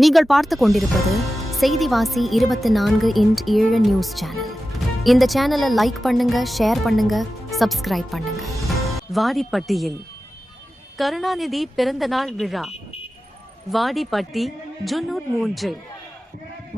நீங்கள் பார்த்து கொண்டிருப்பது செய்திவாசி 24x7 நியூஸ் சேனல். இந்த சேனலை லைக் பண்ணுங்க, ஷேர் பண்ணுங்க, சப்ஸ்கிரைப் பண்ணுங்க. வாடிப்பட்டியில் கருணாநிதி பிறந்தநாள் விழா. வாடிப்பட்டி ஜூன் 3.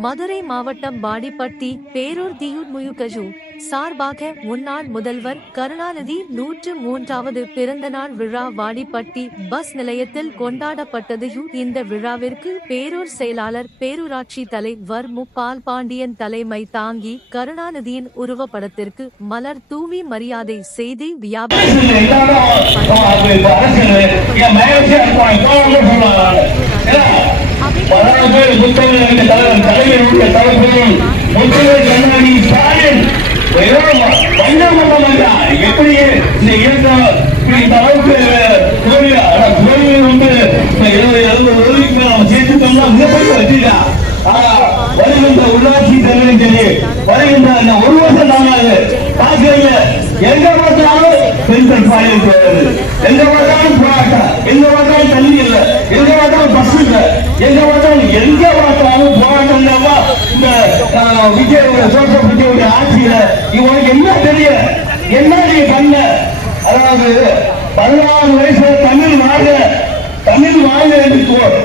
மதுரை மாவட்டம் வாடிப்பட்டி பேரூர் தியுமுயுகஜு சார்பாக முன்னாள் முதல்வர் கருணாநிதி 103வது பிறந்தநாள் விழா வாடிப்பட்டி பஸ் நிலையத்தில் கொண்டாடப்பட்டது. இந்த விழாவிற்கு பேரூர் செயலாளர் பேரூராட்சி தலைவர் முப்பால் பாண்டியன் தலைமை தாங்கி கருணாநிதியின் உருவப்படத்திற்கு மலர் தூவி மரியாதை செய்து எப்படி இந்த இயக்கம் இந்த அளவுக்கு சேர்த்துட்டோம்னா மிகப்பெரிய வச்சுக்கா. வருகின்ற உள்ளாட்சி தேர்தலும் சரி, வருகின்ற ஒரு வருஷம் நாங்கள் பார்க்கல. எங்க பார்த்தாலும் பெண்கள் பாலியல் போகிறது, எங்க பார்த்தாலும் போராட்டம், எங்க பார்த்தாலும் தண்ணி இல்லை, எங்க பார்த்தாலும் பஸ் இல்லை, எங்க பார்த்தாலும் போராட்டம் இல்லாம இந்த விஜய் விஜயோட ஆட்சியில இவனுக்கு என்ன தெரியல, என்ன நீ பண்ண? அதாவது 16 வயசுல தமிழ் வாழ்க என்று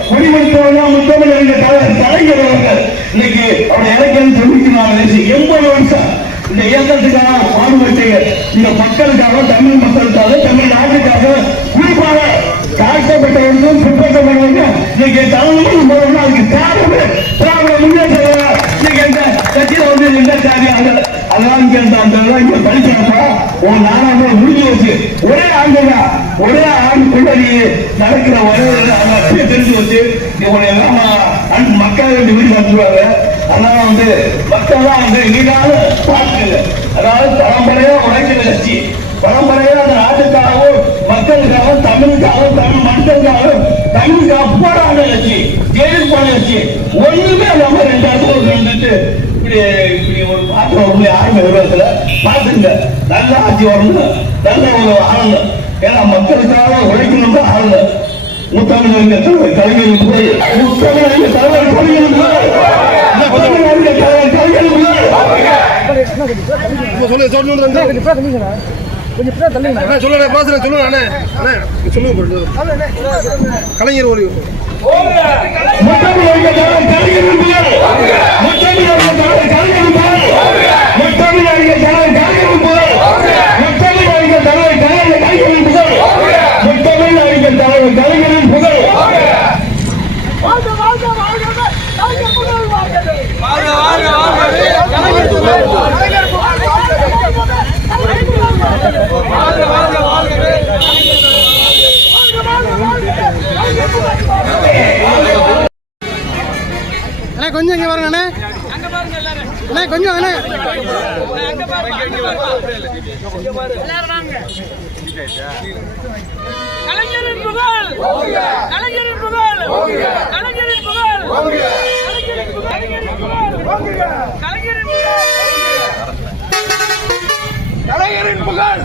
குடிமக்கள் முத்தமிழ் தலைவர் அவர்கள் இன்னைக்கு அவருடைய இலக்கியம் 94 வயசு, 80 வருஷம் இந்த இயக்கத்துக்காக பாடுபட்டு இந்த மக்களுக்காக, தமிழ் மக்களுக்காக, தமிழ் நாட்டுக்காக, குறிப்பாக தாழ்த்தப்பட்டவர்களும் பிற்பட்டவர்களும் இன்னைக்கு தலைமையில் போறோம்னா அதுக்கு திராவிட முன்னேற்ற இன்னைக்கு எந்த கட்சியில வந்து எந்த காரியம் அதெல்லாம் இங்க படிக்கிறப்ப உன் நாடாக முடிஞ்சு வச்சு ஒரே ஆண்டுக்குள்ள நீ நடக்கிற அப்படியே தெரிஞ்சு வச்சு உன்னை எல்லாம் மக்கள் வீடு வந்துருவாங்க. அதனால வந்து மக்கள் தான் வந்து நீடால பார்க்கல. அதாவது பரம்பரையா உழைக்கிற கட்சி, பரம்பரையா அந்த நாட்டுக்காகவும் மக்களுக்காகவும் தமிழுக்காகவும் தமிழ் மக்களுக்காகவும் தமிழுக்கு அப்பாடான கட்சி, ஜெயிலுக்கு போன கட்சி ஒண்ணுமே நம்ம 2000 வந்துட்டு இப்படி ஒரு மாற்றம் வரணும். யாருமே விரோதத்துல பார்த்துங்க, நல்ல ஆட்சி வரணும், நல்ல ஒரு ஆளுங்க. ஏன்னா மக்களுக்காக உழைக்கணும் தான் ஆளுங்க. முத்தமிழ் கலைஞர் போய் முத்தமிழ் தலைவர் கலைஞர் ஒரு கலைஞரின் புகழ். கொஞ்சம் இங்க பாருங்க அண்ணே, கொஞ்சம் அண்ணே கலைஞரின் புகழ், கலைஞரின் புகழ், கலைஞரின் புகழ், கலைஞரின் புகழ்.